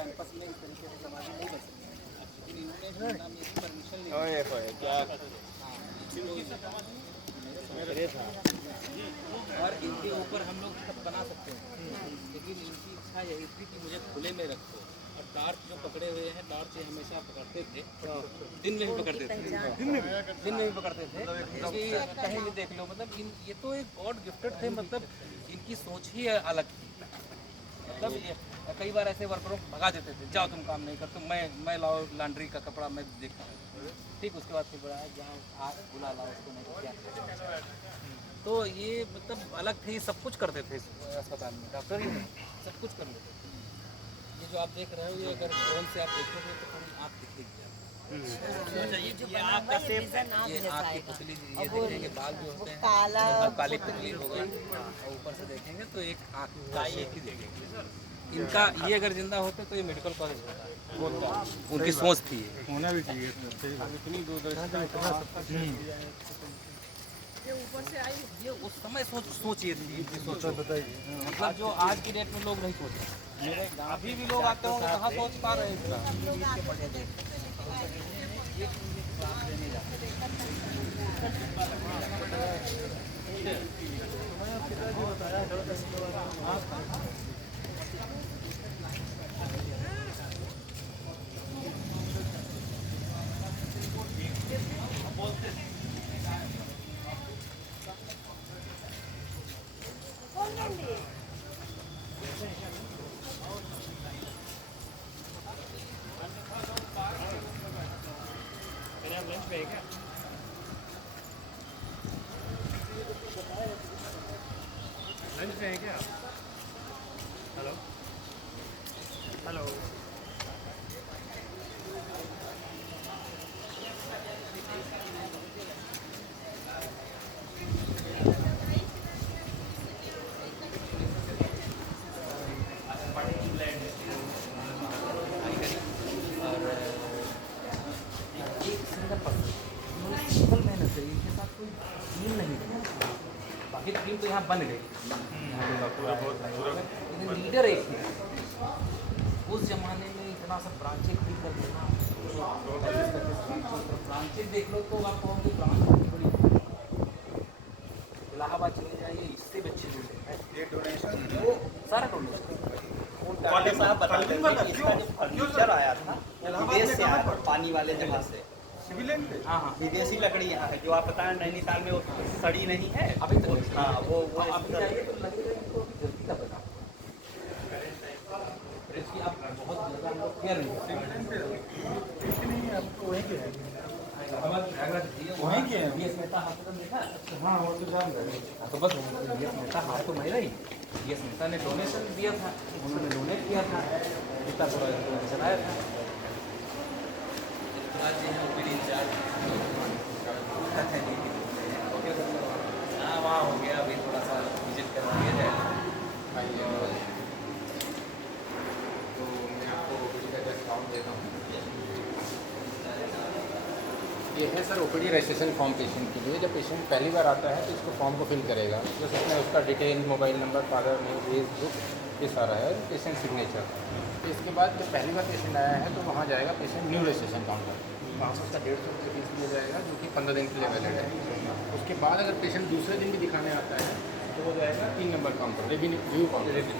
Campus में इस तरीके से समाधि नहीं बन सकती, लेकिन इन्होंने नाम इसकी परमिशन ली। और इनके ऊपर हम लोग सब बना सकते हैं, लेकिन इनकी इच्छा यही थी कि मुझे खुले में रखो। और टार्च जो पकड़े हुए हैं, टार्च ये हमेशा पकड़ते थे, दिन में भी पकड़ते थे, दिन में भी पकड़ते थे। क्योंकि कहीं भी देख लो, मतलब ये तो एक गॉड गिफ्टेड थे, मतलब इनकी सोच ही अलग थी। मतलब कई बार ऐसे वर्करों को भगा देते थे, जाओ तुम काम नहीं कर, तुम मैं लाओ लॉन्ड्री का कपड़ा मैं देखता हूँ, ठीक। उसके बाद फिर बड़ा जहाँ आप बुला लाओ उसको, नहीं तो क्या। तो ये मतलब अलग थे, सब कुछ करते थे अस्पताल में, डॉक्टर ही नहीं, सब कुछ कर लेते थे। ये जो आप देख रहे हो, ये अगर ड्रोन से आप देखोगे तो थोड़ी आँख दिखेगी ये आपकी पुतली, ये देखेंगे बाल जो होते हैं काली पुतली हो गई, और ऊपर से देखेंगे तो एक आँख ही देखेंगे। इनका ये अगर जिंदा होते तो ये मेडिकल कॉलेज होता है, उनकी सोच थी, होना भी चाहिए। इतनी दूरदर्शिता, ये ऊपर से आई, ये उस समय सोचिए थी, सोचो मतलब जो आज की डेट में लोग नहीं सोचते। मेरे अभी भी लोग आते होंगे, कहाँ सोच पा रहे हैं इतना। लंच पे है क्या? लंच पे है क्या? हेलो हेलो बाकी टीम तो यहाँ बन गई, लीडर एक ही। उस जमाने में इतना सब ब्रांचें खुल कर देना, ब्रांचें देख लो तो आप कहोगे ब्रांच कितनी बड़ी। इलाहाबाद चले जाइए, इससे भी अच्छी ये डोनेशन, वो सारा डोनेशन। फर्नीचर आया था विदेश से, आया पानी वाले जहाज से, हाँ, विदेशी लकड़ी यहाँ है, जो आप बताएं नैनीताल में वो सड़ी नहीं है अभी तक। हाँ वो अभी जाइए तो लगेगा इनको अभी जल्दी का बता, इसकी आप बहुत ज़्यादा हम लोग केयर नहीं करते। वहीं के हैं, बीएस मेहता हॉस्पिटल देखा? हाँ वो तो जान रहे। तो बस बीएस मेहता हाथ तो मेरा ही, बीएस मेहता ने डोनेशन दिया था, उन्होंने डोनेट किया था, इतना थोड़ा चलाया था। आज ये है ओपीडी इंचार्ज, हाँ वहाँ हो गया, अभी थोड़ा सा विजिट कर दिया जाए। तो मैं आपको ओपीडी का जस्ट फॉर्म देता हूँ। ये है sir OPD registration form patient के लिए। जब पेशेंट पहली बार आता है तो इसको फॉर्म को फिल करेगा, प्लस उसमें उसका detail, mobile number, father name, age, book, ये सारा है, पेशेंट सिग्नेचर। तो इसके बाद जब पहली बार पेशेंट आया है तो वहाँ जाएगा पेशेंट न्यू रजिस्ट्रेशन काउंटर, वहाँ से उसका 150 रुपये फीस दिया जाएगा, जो कि 15 दिन के लिए वैलिड है। उसके बाद अगर पेशेंट दूसरे दिन भी दिखाने आता है तो वो जाएगा 3 नंबर काउंटर, रिव्यू काउंटर,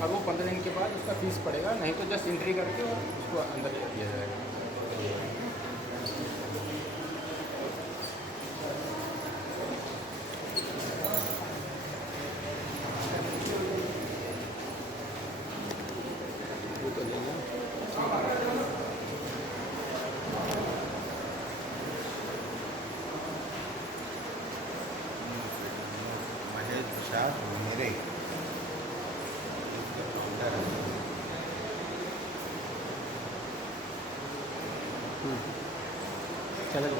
और वो 15 दिन के बाद उसका फीस पड़ेगा, नहीं तो जस्ट एंट्री करके और उसको अंदर कर दिया जाएगा। मेरे चलो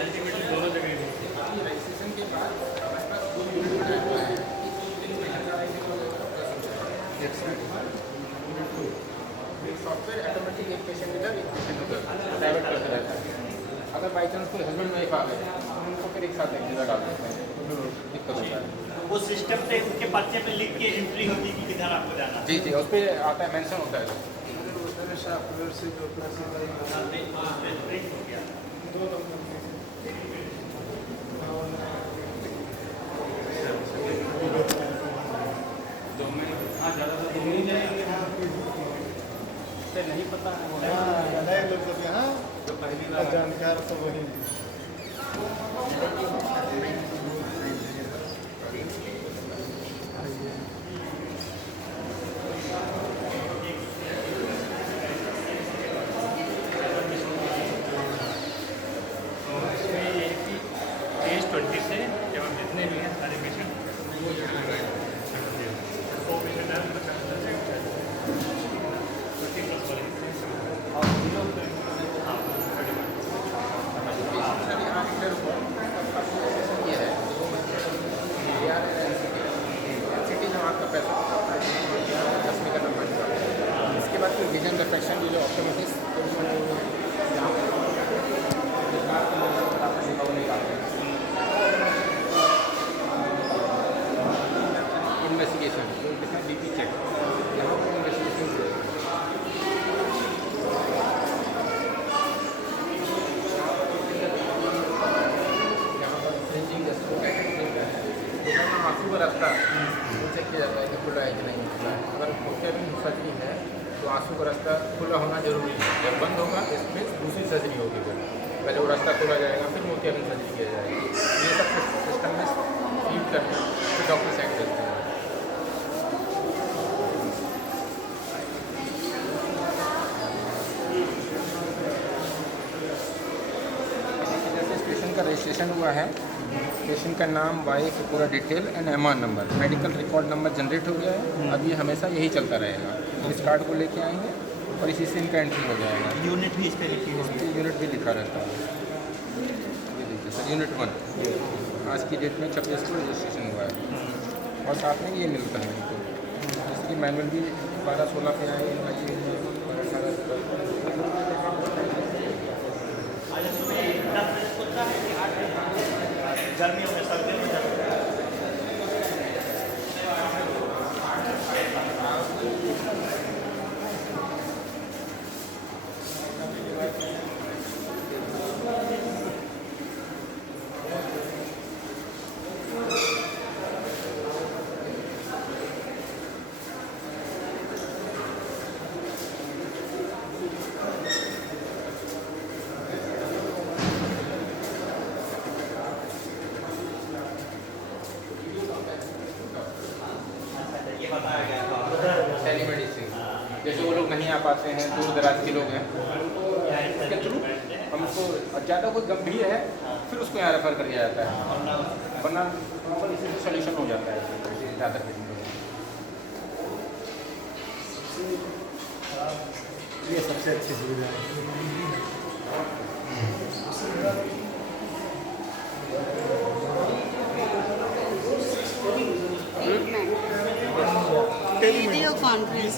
अल्टीमेटली दोनों जगह रजिस्ट्रेशन के बाद सॉफ्टवेयर ऑटोमेटिक एक पेशेंट इधर एक पेशेंट उधर डाइवर्ट करते रहता है। अगर बाई चांस कोई हस्बैंड वाइफ आ गए तो उनको फिर एक साथ एक जगह डाल देते हैं, तो दिक्कत होता है। वो सिस्टम पे उनके पर्चे पे लिख के एंट्री होती है कि किधर आपको जाना है। जी जी, उस पर आता है, मेंशन होता है। प्रिंट हो गया। हाँ ज़्यादातर तो नहीं जाएंगे, नहीं पता है नए लोग जब यहाँ जो पहली बार जानकार तो वही एज 20 से जब हम जितने भी हैं सारे पेशेंट वो यहाँ गए 100 पेशेंट हैं 20 प्लस ये है एनसीटी जो आपका पैसा 10 का नंबर है। इसके बाद फिर विजन रिफ्लेक्शन जो ऑप्टोमेटिक्स यहाँ पर इन्वेस्टिगेशन जो लिखा है बीपी चेक, यहाँ पर इन्वेस्टिगेशन आंसू का रास्ता चेक किया जाता है कि खुला है कि नहीं खुला है। अगर मोतियाबिंद सर्जरी है तो आंसू का रास्ता खुला होना जरूरी है। जब बंद होगा इसमें दूसरी सर्जरी होगी, फिर पहले वो रास्ता खोला जाएगा फिर मोतियाबिंद सर्जरी किया जाएगा। ये सब सिस्टम में फीड करना फिर डॉक्टर सेट करते हैं। जैसे इस पेशेंट का रजिस्ट्रेशन हुआ है, पेशेंट का नाम, वाइफ, पूरा detail and MR number, medical record number generate हो गया है। अब ये हमेशा यही चलता रहेगा। इस कार्ड को लेके आएंगे और इसी से इनका एंट्री हो जाएगा। यूनिट भी इस पर लिखी इस पर यूनिट भी लिखा रहता है। ये देखिए सर, यूनिट 1 आज की डेट में 26 को रजिस्ट्रेशन हुआ है और साथ में ये मिलता है इनको। इसकी मैनुअल भी 12-16 पे आए, गर्मियों में सर्दियों में टेलीमेडिसिन, जैसे वो लोग नहीं आ पाते हैं, दूर दराज के लोग हैं, उसके थ्रू हमको ज़्यादा कोई गंभीर है फिर उसको यहाँ रेफर कर दिया जाता है, वरना नॉर्मल इसी सोल्यूशन हो जाता है ज़्यादा पेशेंट। ये सबसे अच्छी सुविधा है। वीडियो कॉन्फ्रेंस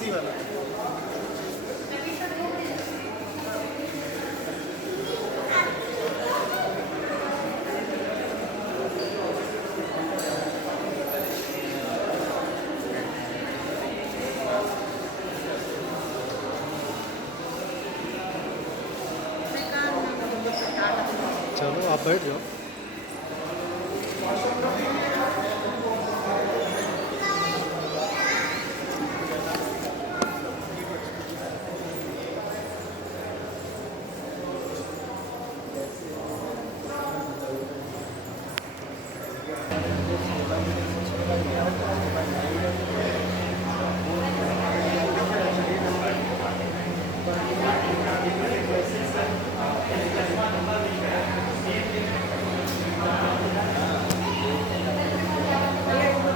चलो आप बैठ जाओ।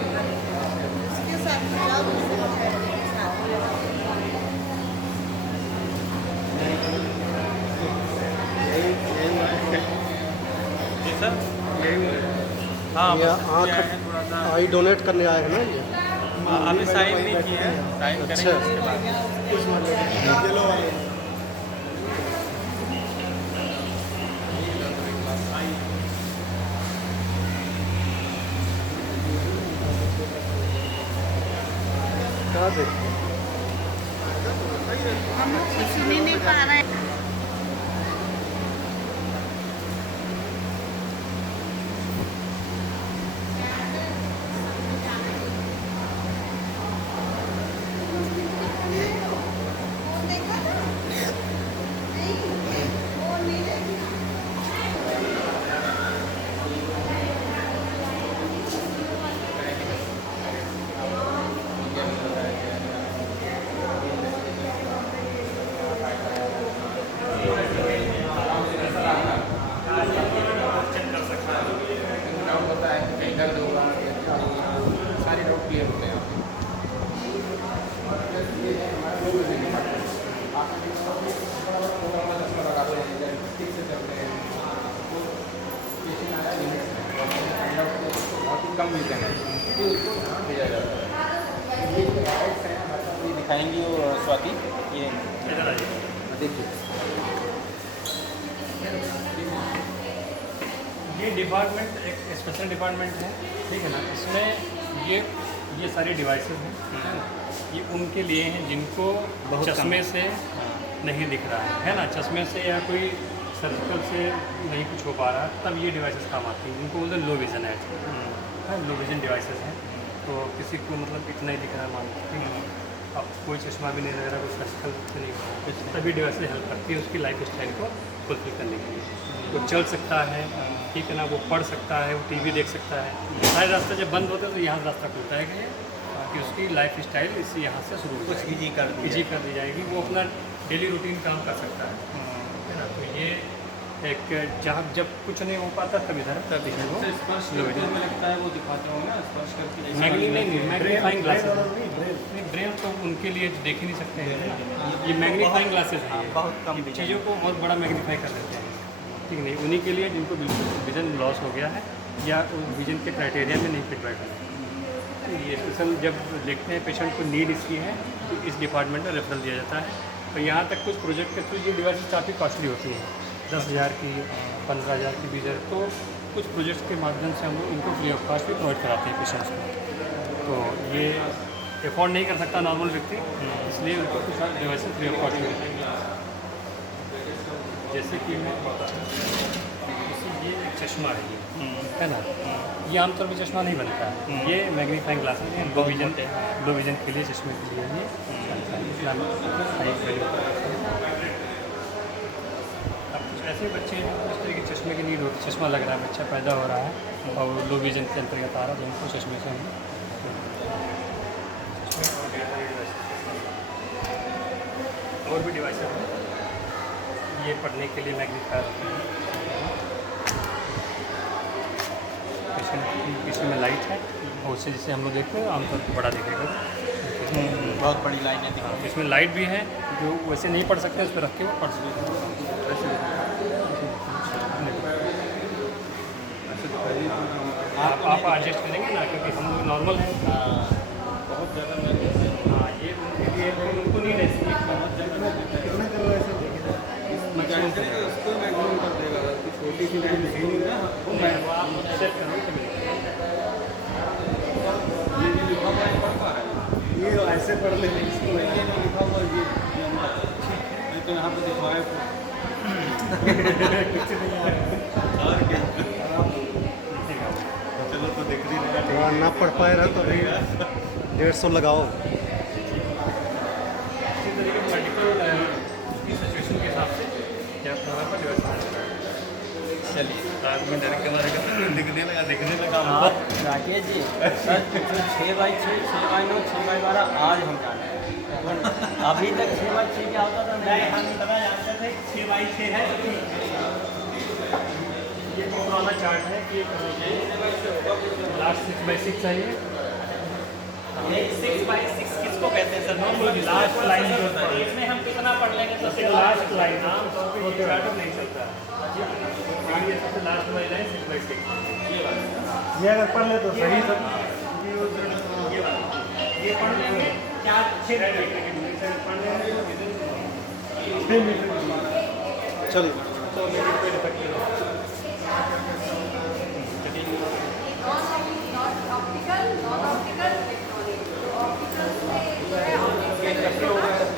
इसके साथ जाओ दूसरे फैमिली के साथ जी सर हाँ ये आँख आई डोनेट करने आए हैं ना ये। अभी साइन नहीं किए हैं, साइन करेंगे उसके बाद। कुछ मतलब येलो वाले कहाँ थे? हम लोग कुछ सुन ही नहीं पा रहे हैं। सारी डाउट क्लियर होते हैं कम रीजन है कि उसको यहाँ भेजा जाता है। ये दिखाएंगी वो स्वाति, ये इधर आइए। देखिए ये डिपार्टमेंट एक स्पेशल डिपार्टमेंट है, ठीक है ना। इसमें ये सारी डिवाइसेस हैं, ये उनके लिए हैं जिनको चश्मे से नहीं दिख रहा है ना, चश्मे से या कोई सर्जिकल से नहीं कुछ हो पा रहा, तब ये डिवाइसेस काम आती हैं। उनको बोलते हैं लो विज़न है, लो विज़न डिवाइसेस हैं। तो किसी को मतलब इतना ही दिख रहा है मान, ठीक है, अब कोई चश्मा भी नहीं लग रहा, कोई सर्जिकल से नहीं हो रहा, तभी डिवाइसेस हेल्प करती है उसकी लाइफ स्टाइल को फुलफिल करने के लिए। वो चल सकता है, ठीक है ना, वो पढ़ सकता है, वो टीवी देख सकता है। सारे रास्ते जब बंद होते हैं तो यहाँ से रास्ता खुलता है कि उसकी लाइफ स्टाइल इस यहाँ से शुरू हो जाएगी, इजी कर दी जाएगी, वो अपना डेली रूटीन काम कर सकता है ना। तो ये एक जहाँ जब कुछ नहीं हो पाता तब इधर वो लगता है वो दिखाते होंगे ना स्पर्श करके। मैग्नीफाइंग ग्लासेस नहीं, ब्रेन तो उनके लिए तो देख ही नहीं सकते हैं। ये मैग्नीफाइंग ग्लासेस हैं, बहुत कम चीज़ों को बहुत बड़ा मैग्नीफाई कर देते हैं, ठीक नहीं। उन्हीं के लिए जिनको बिल्कुल विजन लॉस हो गया है या विजन के क्राइटेरिया में नहीं फिट बैठा है, ये स्पेशल जब देखते हैं पेशेंट को नीड इसकी है तो इस डिपार्टमेंट में रेफरल दिया जाता है। तो यहाँ तक कुछ प्रोजेक्ट के थ्रू ये डिवाइसेस काफ़ी कॉस्टली होती हैं, 10,000 की, 15,000 की, 20,000। तो कुछ प्रोजेक्ट्स के माध्यम से हम लोग इनको फ्री ऑफ कॉस्ट भी प्रोवाइड कराते हैं पेशेंट्स को। तो ये अफोर्ड नहीं कर सकता नॉर्मल व्यक्ति, इसलिए उनको कुछ डिवाइसेस फ्री ऑफ कॉस्ट मिलते हैं। जैसे कि मैं ये एक चश्मा है ना, ये आमतौर पर चश्मा नहीं बनता है, ये मैग्नीफाइंग ग्लासेस हैं, लो विजन के लिए, चश्मे के लिए ये अब कुछ ऐसे बच्चे हैं इस तरह के चश्मे की नीड होती, चश्मा लग रहा है, बच्चा पैदा हो रहा है और लो विजन के अंतर्गत आ रहा है, जिनको चश्मे से हम और भी डिवाइसेस हैं। ये पढ़ने के लिए मैग्नीफायर होते हैं, पीछे में लाइट है और उससे जिसे हम लोग देखते हैं आमतौर पर बड़ा दिखेगा, बहुत बड़ी लाइनें दिखा। इसमें लाइट भी है, जो वैसे नहीं पढ़ सकते उस पर रख के वो पढ़ सकते हैं। आप एडजस्ट करेंगे ना, क्योंकि हम लोग नॉर्मल हैं, बहुत ज़्यादा हाँ, ये उनके लिए उनको नहीं रहती कितना कर रहा है सर? उसको मैक्सिमम कर देगा, छोटी सी मशीन है ना, वो मैं वो आप सेट करेंगे तो मिलेगा। ये लिखा हुआ है, पढ़ पा रहा है ये ऐसे पढ़ लेंगे इसको। ये नहीं लिखा हुआ ये मैं तो यहाँ पे दिखवाया कुछ नहीं आ रहा और क्या। चलो तो देख रही रहेगा, ना पढ़ पाए रहा तो नहीं 150 लगाओ। इसी तरीके मेडिकल उसकी सिचुएशन के हिसाब से क्या प्रोग्राम पर व्यवस्था। चलिए रात में डर के मारे दिखने लगा राकेश जी, सर जो 6x6, 6x9, 6x12 आज हम जाने हैं। अभी तक 6x6 क्या होता था नहीं, हम इतना जानते थे 6x6 है। ये पुराना चार्ट है कि लास्ट 6x6 चाहिए। ये 6x6 किसको कहते हैं सर? नॉर्मल लास्ट लाइन जो होता है, इसमें हम कितना पढ़ लेंगे तो लास्ट लाइन आमतौर पर ये चार्ट नहीं चलता है। ये सबसे लास्ट वाली लाइन 6x6। ये अगर पढ़ ले तो सही सर। ये पढ़ लेंगे 4-6 पढ़ लेंगे चलिए तो मिनट पे डिफेक्टिव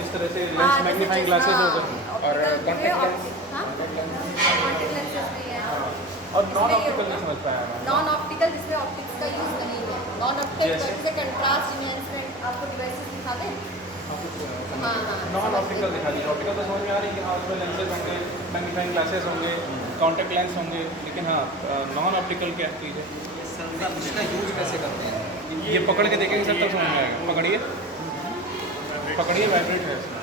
इस तरह से लेंस मैग्नीफाइंग ग्लासेस हो गए और कॉन्टैक्ट लेंस और नॉन ऑप्टिकल नहीं समझ पाया मैं। नॉन ऑप्टिकल जिसमें ऑप्टिक्स का यूज नहीं है, नॉन ऑप्टिकल जैसे कंट्रास्ट इनहेंसमेंट आपको डिवाइसेस दिखा दें। हाँ हाँ नॉन ऑप्टिकल दिखा दीजिए। ऑप्टिकल तो समझ में आ रही है कि हाँ उसमें लेंसेज होंगे, मैग्नीफाइंग ग्लासेस होंगे, कॉन्टैक्ट लेंस होंगे, लेकिन हाँ नॉन ऑप्टिकल क्या चीज़ है? इसका यूज कैसे करते हैं? ये पकड़ के देखेंगे सर तब समझ में आएगा। पकड़िए पकड़िए, वाइब्रेट है इसमें।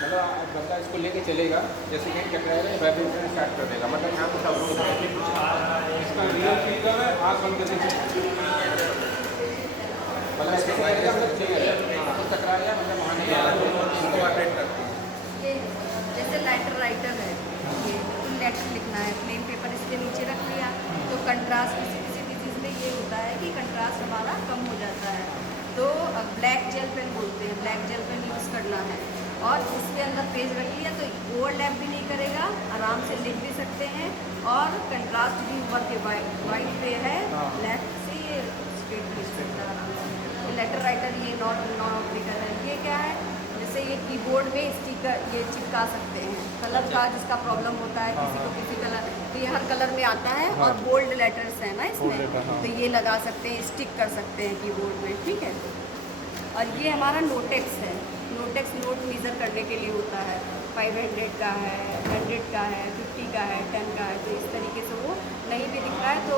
मतलब बंदा इसको लेके चलेगा, जैसे कहीं टकराएगा वाइब्रेट स्टार्ट कर देगा, मतलब यहाँ कुछ अवरोध है। इसका रियल फील का है आँख बंद करके मतलब ऐसे करेगा मतलब चलेगा, कुछ टकराया मतलब वहाँ नहीं आ रहा, इसको वाइब्रेट करते हैं। ये जैसे लेटर राइटर है, ये लेटर लिखना है, प्लेन पेपर इसके नीचे रख लिया तो कंट्रास्ट किसी चीज़ में ये होता है कि कंट्रास्ट हमारा कम हो जाता है। तो ब्लैक जेल पेन बोलते हैं, ब्लैक जेल पेन यूज़ करना है और इसके अंदर पेज रख लिया तो ओवरलैप भी नहीं करेगा, आराम से लिख भी सकते हैं और कंट्रास्ट भी ऊपर के वाइट पे है, ब्लैक से ये स्ट्रेट पेज करता है आराम से। तो लेटर राइटर ये नॉन ऑप्टिकल है। ये क्या है, जैसे ये कीबोर्ड में स्टिकर ये चिपका सकते हैं, कलर का जिसका प्रॉब्लम होता है किसी को किसी कलर, तो ये हर कलर में आता है और बोल्ड लेटर्स है ना इसमें, तो ये लगा सकते हैं, स्टिक कर सकते हैं कीबोर्ड में, ठीक है। और ये हमारा नोटेक्स है, नोटेक्स नोट मेज़र करने के लिए होता है, 500 का है, 100 का है, 50 का है, 10 का है, तो इस तरीके से वो नहीं भी दिख रहा है तो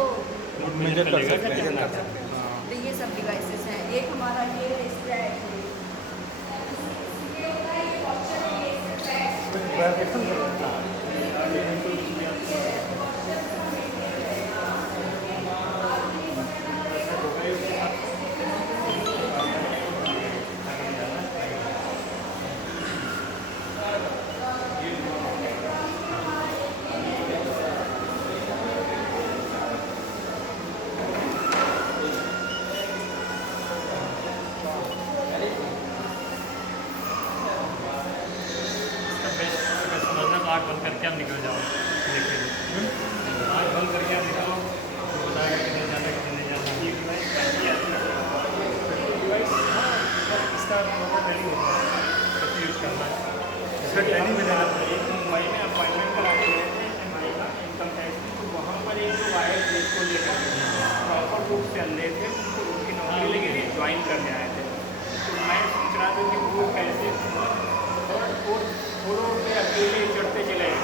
मेजर कर सकते हैं। तो ये सब डिवाइसेस हैं। एक हमारा ये स्ट्रैप है, आँख बंद करके आप निकल जाओ, देखिए आँख बंद करके आप निकलो तो बताएगा कितने जाना कितने नहीं जाना। ये डिवाइस इसका टैली होता है, कैसे यूज़ करना है इसका टैली में रहना चाहिए। मुंबई में अपॉइंटमेंट कराने गए थे एमआई का इनकम टैक्स की, तो वहाँ पर एक जो वायर प्लेस को लेकर प्रॉपर रूप से अंधे थे, उनको उनकी नौकरी लगी थी, ज्वाइन करने आए थे। तो मैं सोच रहा था कि वो कैसे फ्लोर पे अकेले चढ़ते चले गए,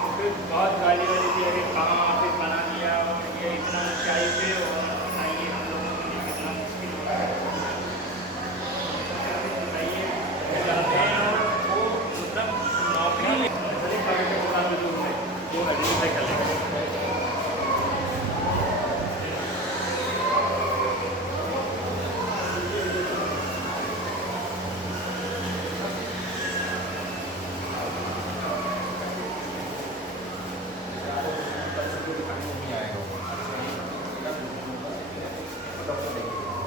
तो फिर बहुत गाली वाली थी, अरे कहाँ पे बना दिया और ये इतना ऊंचाई पे और आइए हम लोगों के लिए कितना मुश्किल हो रहा है, बताइए जाते हैं और वो मतलब नौकरी जो आइडेंटिफाई कर लेंगे।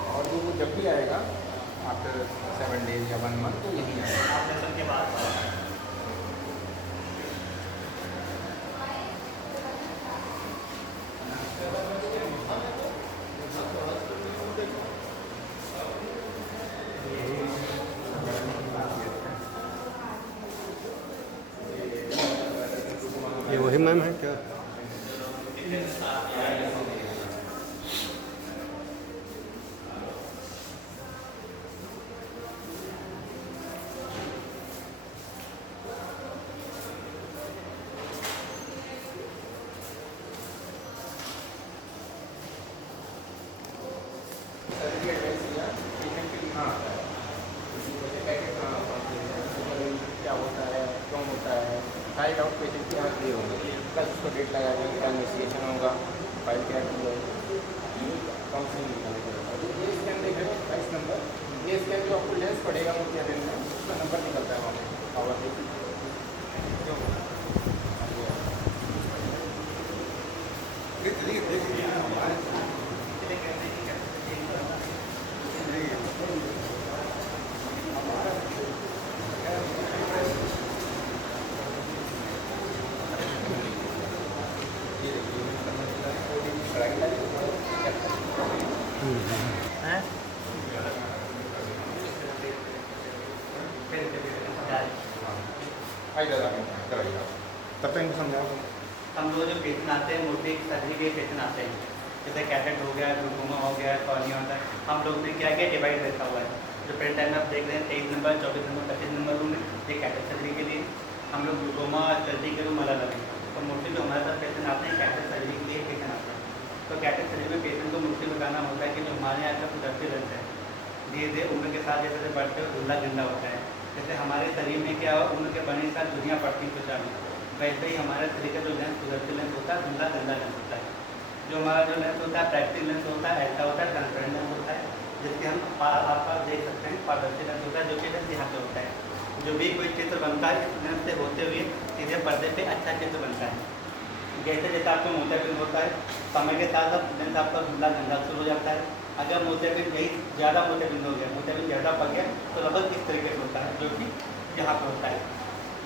और वो जब भी आएगा आफ्टर 7 डेज या 1 मंथ तो यहीं आएगा। ऑपरेशन के बाद ये वही मैम है क्या? क्या होता है, क्यों होता है, सारे डाउट पेशेंट के यहाँ क्लियर होंगे। कल उसको डेट लगा देंगे, क्या इन्वेस्टिगेशन होगा, फाइल क्या काउंसलिंग निकालेगा। ये स्कैन देख रहे हो 22 नंबर, ये स्कैन जो आपको लेंस पड़ेगा मुझे दिन में, उसका नंबर निकलता है वहाँ पर पावर हैं? तब तक इनको समझाओ। हम लोग जो पेशेंट आते हैं मोटी सर्जरी के पेशेंट आते हैं, जैसे कैटेट हो गया, ग्लूकोमा हो गया, कॉर्निया होता है, हम लोग ने क्या किया डिवाइड रखा हुआ है। जो पेन टाइम में आप देख रहे हैं 23 नंबर, 24 नंबर, 25 नंबर रूम में ये कैटेट सर्जरी के लिए, हम लोग ग्लूकोमा सर्जरी के रूम अलग अलग हैं। तो मोस्टली जो हमारे पास पेशेंट आते हैं कैटेट सर्जरी के लिए पेशेंट आते हैं। तो कैटेट सर्जरी में पेशेंट को मोस्टली बताना होता है कि जो हमारे यहाँ का प्रोडक्टिव लेंथ है धीरे धीरे उम्र के साथ जैसे बढ़ते हुए धुंधला गंदा होता है। जैसे हमारे शरीर में क्या उम्र के बढ़ने के साथ दुनिया पड़ती है त्वचा में, वैसे ही हमारे शरीर का जो लेंस प्रोडक्टिव लेंस होता है धुंधला गंदा लेंस होता है। जो हमारा जो लेंस होता है प्रैक्टिकल लेंस होता है, ऐसा होता है ट्रांसपेरेंट लेंस होता है, जिसके हम आप देख सकते हैं पारदर्शी लेंस होता है, जो कि लेंस यहाँ पे होता है। जो भी कोई चित्र बनता है इस लेंस से होते हुए सीधे पर्दे पे अच्छा चित्र बनता है। जैसे जैसे आपको मोतियाबिंद होता है, समय के साथ साथ लेंस आपका धुंधला गंदा शुरू हो जाता है। अगर मोतियाबिंद यही ज़्यादा मोतियाबिंद हो गया, मोतियाबिंद ज़्यादा पक गया तो लगभग इस तरीके से होता है, जो कि यहाँ पर होता है।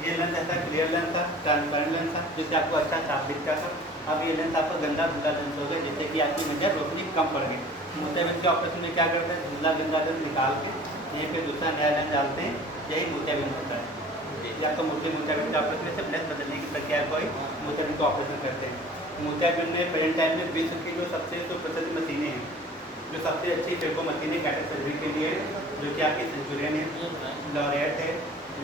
ये लेंस ऐसा क्लियर लेंस था, ट्रांसपेरेंट लेंस था, जिससे आपको अच्छा साफ दिखता था। अब ये लेंस आपका गंदा धुंधला लेंस हो गया, जिससे कि आपकी वजह रोशनी कम पड़ गई। मोतियाबिंद के ऑपरेशन में क्या करते हैं, धुंधला गंदा लेंस निकाल के यहीं पे दूसरा नया लेंस डालते हैं, यही मोतियाबिंद होता है। या तो मोतियाबिंद के ऑपरेशन में सिर्फ लेंस बदलने की प्रक्रिया को ही मोतियाबिंद का ऑपरेशन करते हैं। मोतियाबिंद में प्रेजेंट टाइम में विश्व की जो सबसे प्रसिद्ध मशीनें हैं, जो सबसे अच्छी फेको मशीनें कैटेट सर्जरी के लिए, जो कि आपकी सेंचुरियन है, लॉरेट है,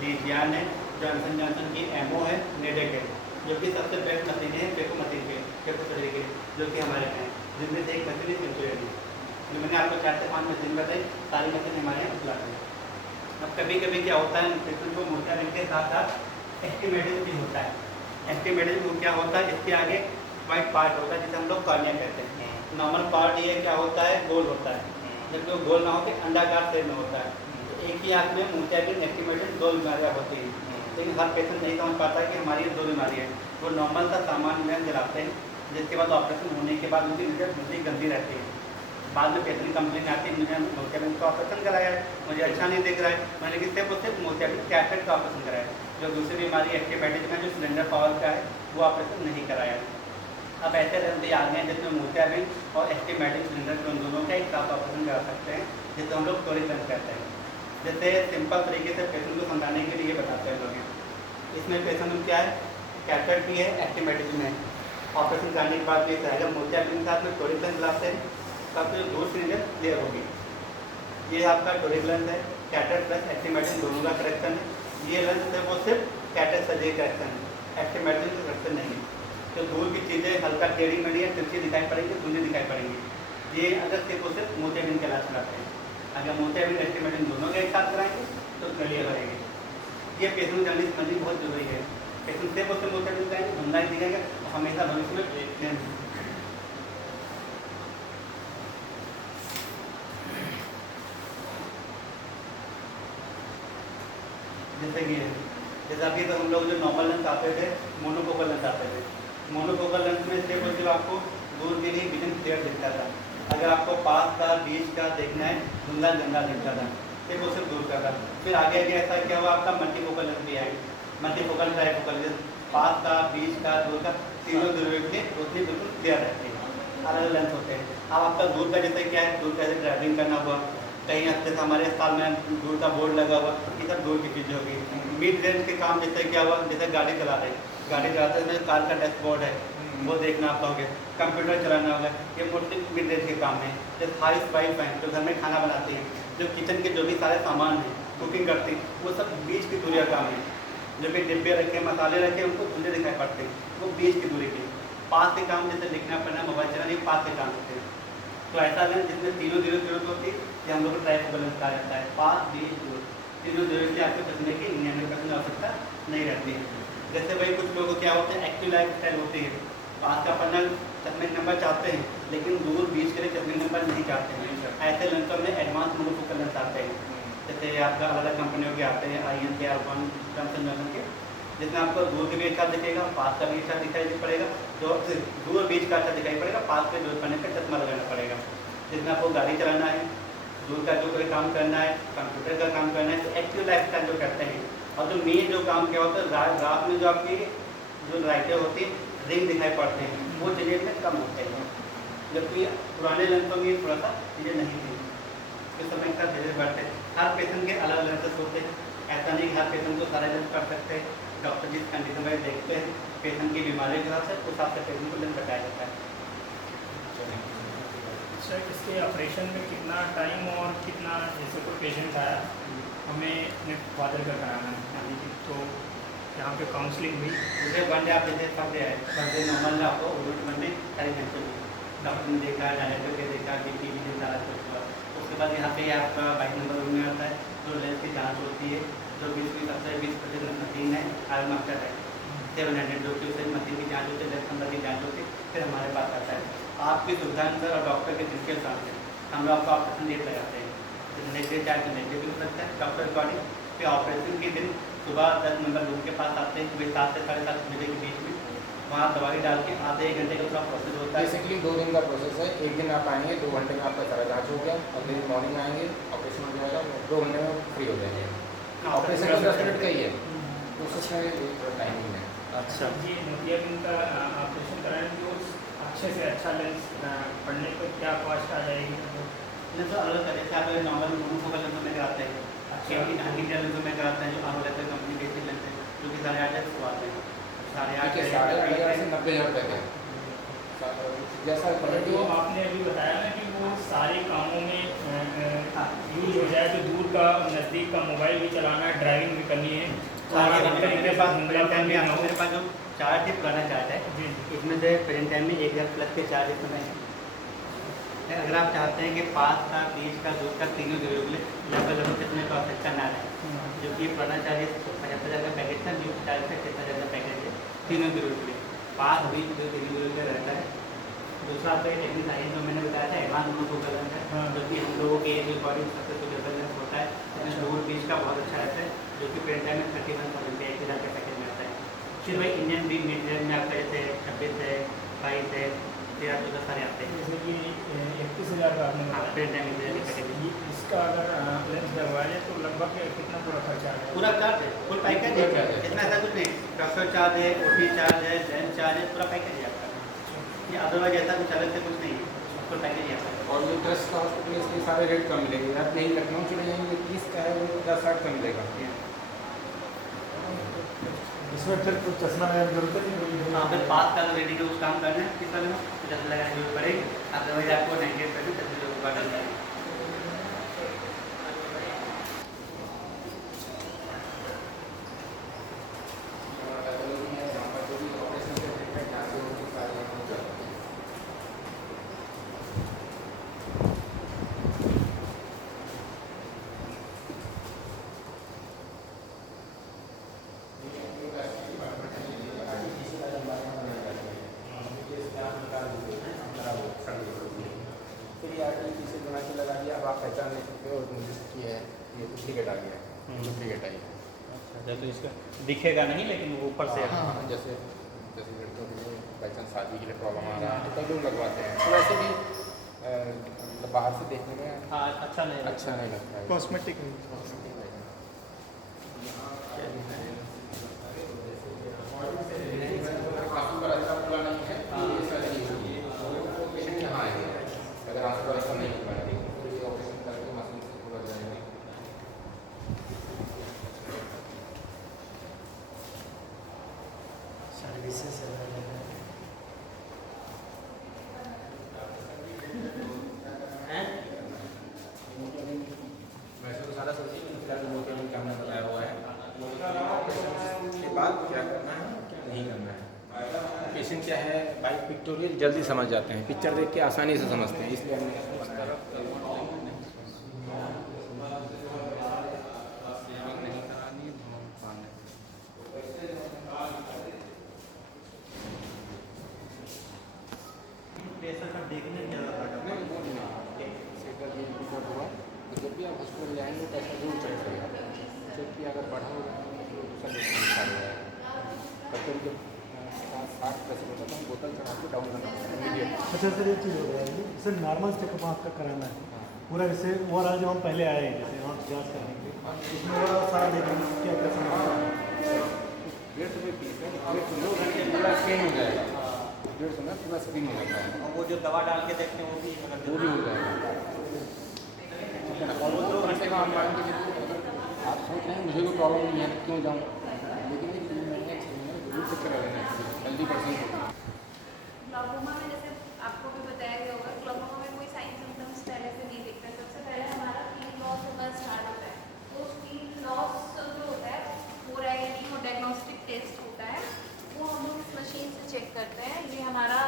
लीजियान है, जॉनसन जॉनसन की एमओ है, नेडेक है, जो कि सबसे बेस्ट मशीनें हैं फेको मशीन के फेको सर्जरी के, जो कि हमारे हैं, जिनमें से एक मशीन सेंचुरियन है। जो मैंने आपको 4 से 5 मशीन बताई, सारी मशीन हमारे यहाँ उपलब्ध है। अब कभी कभी क्या होता है, पेशेंट को मोतियाबिंद के साथ साथ एस्टिमेटिस भी होता है। एस्टिमेटिस वो क्या होता है, इसके आगे वाइट पार्ट होता है जिसे हम लोग कॉर्निया कहते हैं। नॉर्मल पार्ट ये क्या होता है, गोल होता है, जबकि वो गोल ना होकर अंडाकार शेप में होता है। तो एक ही आँख में मोतियाबिंद एस्टिमेटिस 2 बीमारियाँ होती हैं, लेकिन हर पेशेंट नहीं समझ पाता है कि हमारी ये 2 बीमारी है। वो नॉर्मल सा सामान्य लेंस जलाते हैं, जिसके बाद ऑपरेशन होने के बाद उनकी नजर बहुत गंदी रहती है। बाद में पेशेंट कंप्लेन आती है, मुझे मोतियाबिंद का ऑपरेशन कराया है, मुझे अच्छा नहीं दिख रहा है, मैंने किससे पूछते मोतियाबिंद कैटेट का ऑपरेशन कराया है। जो दूसरी बीमारी एस्टिमेटिस में जो सिलेंडर पावर का है वो ऑपरेशन नहीं कराया है। अब ऐसे लेंस भी आ गए हैं जिसमें मोतियाबिंद और एस्टिमेटिक सिलेंडर उन दोनों का एक साथ ऑपरेशन करा सकते हैं, जिसे हम लोग टोरिक लेंस कहते हैं। जैसे सिंपल तरीके से पेशेंट को समझाने के लिए बताते हैं लोग। इसमें पेशेंट में क्या है, कैटेट भी है, एस्टिमेटिक में ऑपरेशन करने के बाद भी अगर मोतियाबिंद के साथ में टोरिक लेंस लाते हैं तब तो दूर से नजर क्लियर होगी। ये आपका टोरिक लेंस है, कैटेट प्लस एस्टिमेटिक दोनों का करेक्शन है। ये लेंस है वो सिर्फ कैटेट सर्जरी करेक्शन है, एस्टिमेटिक का करेक्शन नहीं है। तो दूर की चीज़ें हल्का टेढ़ी मेढ़ी है, तिरछी दिखाई पड़ेंगी, धुंधली दिखाई पड़ेंगी। ये अगर सिर्फ वो सिर्फ मोतियाबिंद के इलाज कराते हैं। अगर मोतियाबिंद एस्टिमेटिक दोनों का एक साथ कराएंगे तो क्लियर रहेंगे। ये पेशेंट जल्दी समझनी बहुत जरूरी है। पेशेंट सिर्फ उससे मोतियाबिंद कराएंगे, धुंधला ही दिखेगा, हमेशा भविष्य में जैसे कि जैसे अभी तो हम लोग जो नॉर्मल लेंस आते थे, मोनोफोकल लेंस आते थे। मोनोफोकल लेंस में सिर्फ और सिर्फ आपको दूर के लिए विजन क्लियर दिखता था। अगर आपको पास का बीच का देखना है, धुंधला गंदा दिखता था, सिर्फ वो सिर्फ दूर का था। फिर आगे आगे ऐसा क्या हुआ, आपका मल्टीफोकल लेंस भी आए, मल्टीफोकल ट्राईफोकल लेंस, पास का बीच का दूर का तीनों दूर के रोशनी बिल्कुल क्लियर रहती है, अलग अलग लेंस होते हैं। अब आपका दूर का जैसे क्या है, दूर का जैसे ड्राइविंग करना हुआ, कहीं अच्छे से हमारे अस्पताल में दूर का बोर्ड लगा हुआ, ये सब दूर की चीज़ें होगी। मिड रेंज के काम जैसे क्या हुआ, जैसे गाड़ी चला रहे, गाड़ी चलाते समय कार का डैशबोर्ड है वो देखना आपका हो गया, कंप्यूटर चलाना होगा, ये मोस्टली मिड रेंज के काम है। जैसे हाई स्पाइस हैं जो घर में खाना बनाते हैं, जो किचन के जो भी सारे सामान हैं कुकिंग करते हैं, वो सब बीच की दूरी का काम है। जो भी डिब्बे रखे मसाले रखे उनको धुंधले दिखाई पड़ते हैं, वो बीच की दूरी के। पास के काम जैसे लिखना पढ़ना मोबाइल चलाना, ये पास के काम होते हैं। तो ऐसा लेंस जिसमें तीनों जीरो जरूरत होती है, ये हम लोग को ट्राईफोकल लेंस कहा जाता है। पास बीच दूर तीनों जीरो से आपको चश्मे की 99% आवश्यकता नहीं रहती है। जैसे भाई कुछ लोगों को क्या होता है, एक्टिव लाइफ स्टाइल होती है, पास का पन्ना चश्मे नंबर चाहते हैं लेकिन दूर बीच के लिए चश्मे नंबर नहीं चाहते हैं। ऐसे लेंसों में एडवांस मोनोफोकल लेंस आते हैं, जैसे आपका अलग अलग कंपनियों के आते हैं, IN के, R1, जॉनसन जॉनसन के, जिसमें आपको दूर के भी अच्छा दिखेगा, पास का भी अच्छा दिखाई पड़ेगा। जो दूर बीच का अच्छा दिखाई पड़ेगा, पास के दूर पड़ने पर चश्मा लगाना पड़ेगा। जिसमें आपको गाड़ी चलाना है, दूर का जो कोई काम करना है, कंप्यूटर का काम करना है, तो एक्टिव लाइफ स्टाइल जो करते हैं। और जो मेन जो काम क्या होता है, रात में जो आपकी जो लाइटें होती है, रिंग दिखाई पड़ते हैं, वो चीज़ें में कम होते हैं। जबकि पुराने लेंसों में थोड़ा सा चीज़ें नहीं थी। इस समय का धीरे बढ़ते हैं, हर पेशेंट के अलग अलग लेंसेज होते हैं, ऐसा नहीं हर पेशेंट को सारे लेंस पढ़ सकते हैं। डॉक्टर जिस कंडीशन में देखते हैं पेशेंट की बीमारी के हिसाब से उस हिसाब से पेशेंट को लेंस बताया जाता है। सर इसके ऑपरेशन में कितना टाइम और कितना, जैसे कोई पेशेंट आया हमें फादर का कराना है तो यहाँ पे काउंसलिंग हुई, जैसे वन डे आप जैसे फर्स्ट डे नॉर्मल आपको वन डे सारी टेंशन डॉक्टर ने देखा, डायरेक्टर के देखा, BP भी सारा कुछ हुआ। उसके बाद यहाँ पे आपका 22 नंबर रूम में आता है तो लेंस की जाँच होती है, जो 20% मशीन है आर मास्टर है 700 जो कि उससे मशीन की जाँच होती है, लेंस नंबर की जाँच होती है, फिर हमारे पास आता है। आपकी सुविधा अनुसार और डॉक्टर के दिन के हिसाब से हम लोग आपको ऑपरेशन डेट लगाते हैं, जैसे नेक्स्ट डे चाहे तो नेक्स्ट डे भी हो सकता है डॉक्टर अकॉर्डिंग। फिर ऑपरेशन के दिन सुबह 10 नंबर रूम के पास आते हैं, सुबह 7 से 7:30 बजे के बीच में वहाँ दवाई डाल के आधे 1 घंटे का पूरा प्रोसेस होता है। बेसिकली 2 दिन का प्रोसेस है। एक दिन आप आएंगे 2 घंटे में आपका सारा जाँच हो गया, अगले दिन मॉर्निंग आएंगे ऑपरेशन हो जाएगा, 2 घंटे में फ्री हो जाएंगे। ऑपरेशन तो 10 मिनट का ही है, प्रोसेस में टाइमिंग है। अच्छा जी मोतियाबिंद का ऑपरेशन कराने जो अच्छे से अच्छा लेंस पढ़ने पर क्या कॉस्ट आ जाएगी? लेंस तो अलग तरह से आप नॉर्मल मोनोफोकल लेंस में कराते हैं, हाइड्रोजन लेंस में कराते हैं, जो आरो लेंस कंपनी बेसिक लेंस है जो कि 8,500 को आते हैं। 8,500 से 90,000 तक है। जैसा जो आपने अभी बताया ना कि वो सारे कामों में यूज हो जाए, तो दूर का नज़दीक का मोबाइल भी चलाना है, ड्राइविंग भी करनी है, मेरे पास जो चार्ज है पुराना चार्ज है, इसमें से प्रेजेंट टाइम में 1000 प्लस के चार्ज इस समय है। अगर आप चाहते हैं कि 5 का 20 का 2 का तीनों जरूर के लिए लगभग कितने का आवश्यकता ना है, जो कि पुराना चार्ज 75,000 का पैकेज था, न्यू चार्ज का 70,000 का पैकेज है, तीनों जरूर के लिए 5 20 जो तीनों जरूर के रहता है। दूसरा आपका टेक्निक आई जो मैंने बताया था एडवांस मोनोफोकल लेंस है, जो कि हम लोगों के अकॉर्डिंग सबसे सुटेबल लेंस होता है, इसमें दूर 20 का बहुत अच्छा रहता है, जो कि प्रिंट टाइम में 31,000 का 1,000 का पैकेज में आता है। फिर भाई इंडियन भी मिड रेंज में आपका जैसे 26 है, 22 है, 13-14 सारे आते हैं। जैसे कि 31,000 का आपने बताया प्रिंट टाइम पैकेज इसका अगर लेंस लगवाया जाए तो लगभग कितना पूरा खर्चा आएगा? पूरा चार्ज है, फुल पैकेज है, इतना ऐसा कुछ नहीं, डॉक्टर चार्ज है, OT चार्ज है, लेंस चार्ज है, पूरा पैकेज है आपका। ये अदरवाइज ऐसा कुछ अलग से कुछ नहीं है, फुल पैकेज है आपका। और जो ट्रस्ट का हॉस्पिटल है इसके सारे रेट कम मिलेंगे। आप नहीं लखनऊ चले जाएंगे 30 का है वो 50-60 का मिलेगा। इसमें फिर कुछ चश्मा लगाने की जरूरत नहीं। हाँ फिर 5 साल रेडी का कुछ काम करना है किस साल में तो चश्मा लगाने की जरूरत पड़ेगी, अदरवाइज आपको 98% चश्मे को काटना है। पहचान नहीं सकते और की है ये डुप्लीकेट आ गया है, डुप्लीकेट आई है। अच्छा तो इसका दिखेगा नहीं लेकिन वो ऊपर से हाँ जैसे लड़कों के लिए बाई चांस शादी के लिए प्रॉब्लम आ रहा है तो कई लोग लगवाते हैं, तो वैसे भी मतलब बाहर से देखने में हाँ अच्छा नहीं लगता है। कॉस्मेटिक काफ़ी बड़ा ऐसा खुला नहीं है, ऐसा नहीं है पेशेंट यहाँ आएंगे अगर आपको ऐसा नहीं हुआ है तो ये ऑपरेशन करके मशीन से खुला जाएगा। सर्विसेज वैसे तो सारा सब मोतियाबिंद का हमने बताया हुआ है, ऑपरेशन के बाद क्या करना है क्या नहीं करना है। पेशेंट क्या है बाई पिक्टोरियल जल्दी समझ जाते हैं, पिक्चर देख के आसानी से समझते हैं, इसलिए हमने इसको बनाया। जब भी आप हॉस्पिटल जाएंगे तो ऐसा जरूर चेक करेगा, चेक किया अगर बढ़ा होगा तो दूसरा डिस्काउंट हो जाएगा। कभी जब 60% होता है तो बोतल चढ़ा के डाउन करना पड़ता है इमीडिएट। अच्छा सर एक चीज़ हो रहा है सर, नॉर्मल चेकअप आपका कराना है पूरा, जैसे ओवरऑल जो हम पहले आए हैं जैसे वहाँ जाँच करने के लिए उसमें ओवरऑल सारा देखेंगे क्या क्या समझ 150 रुपये फीस है, 2 घंटे पूरा स्कैन हो जाएगा। 150 में पूरा स्क्रीन हो जाता है, और वो जो दवा डाल के देखते हैं वो भी वो भी हो जाएगा। ठीक है ना, और वो तो घंटे का हम मान के चलिए, अगर आप सोच रहे हैं मुझे कोई प्रॉब्लम नहीं है क्यों जाऊँ, लेकिन ये 3 महीने 6 महीने जरूर चेक करा लेना चाहिए, जल्दी परसेंट होगी। ग्लाकोमा में जैसे आपको भी बताया गया होगा, ग्लाकोमा में कोई साइन सिम्टम्स पहले से नहीं दिखता। सबसे पहले हमारा फील्ड लॉस होना स्टार्ट होता है। तो फील्ड लॉस जो होता है हो रहा है या नहीं, वो डायग्नोस्टिक टेस्ट होता है, वो हम लोग इस मशीन से चेक करते हैं। ये हमारा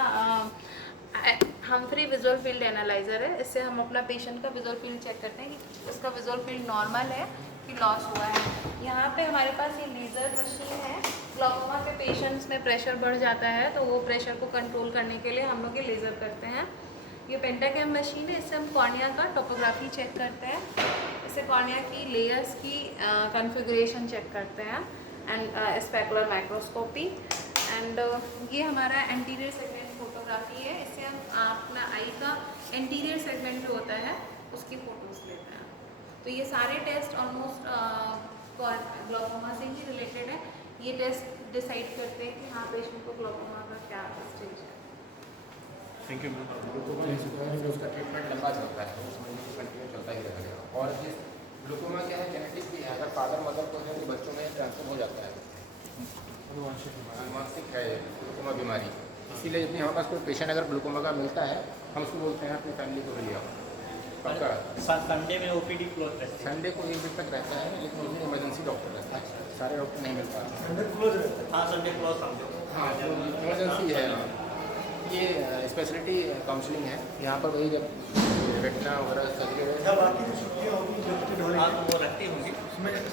हमफ्री विजुअल फील्ड एनालाइजर है। इससे हम अपना पेशेंट का विजुअल फील्ड चेक करते हैं कि उसका विजुअल फील्ड नॉर्मल है कि लॉस हुआ है। यहाँ पे हमारे पास ये लेज़र मशीन है। ग्लाकोमा के पेशेंट्स में प्रेशर बढ़ जाता है तो वो प्रेशर को कंट्रोल करने के लिए हम लोग ये लेज़र करते हैं। ये पेंटाकैम मशीन है, इससे हम कॉर्निया का टोपोग्राफी चेक करते हैं, इससे कॉर्निया की लेयर्स की कॉन्फ़िगरेशन चेक करते हैं, एंड स्पेकुलर माइक्रोस्कोपी। एंड ये हमारा एंटीरियर सेगमेंट फोटोग्राफी है, इससे हम अपना आई का एंटीरियर सेगमेंट जो होता है उसकी फ़ोटोज़ लेते हैं। तो ये सारे टेस्ट ऑलमोस्ट ग्लाकोमा से ही रिलेटेड है। ये टेस्ट डिसाइड करते हैं कि हाँ पेशेंट को ग्लाकोमा का क्या स्टेज है। Thank you ma'am. उसका ट्रीटमेंट लंबा चलता है, उस महीने की कंटिन्यू चलता ही रहेगा। और ये ग्लूकोमा क्या है, जेनेटिक भी है, अगर फादर मदर को है तो बच्चों में ट्रांसफर हो जाता है, आनुवंशिक है ग्लूकोमा बीमारी। इसीलिए यदि हमारे पास कोई पेशेंट अगर ग्लूकोमा का मिलता है, हम उसको बोलते हैं अपनी फैमिली को ले आओ पक्का। संडे में ओपीडी क्लोज रहती है। संडे को 1 बजे तक रहता है, लेकिन उसमें इमरजेंसी डॉक्टर रहता है, सारे डॉक्टर नहीं मिल पाते। अंदर क्लोज रहता है। हाँ संडे क्लोज समझो। हाँ, जो इमरजेंसी है, ये स्पेशलिटी काउंसलिंग है, यहाँ पर वही जब रेटिना वगैरह सर्जरी जब बाकी जो छुट्टियाँ होगी जो हाँ तो वो रखती होंगी। उसमें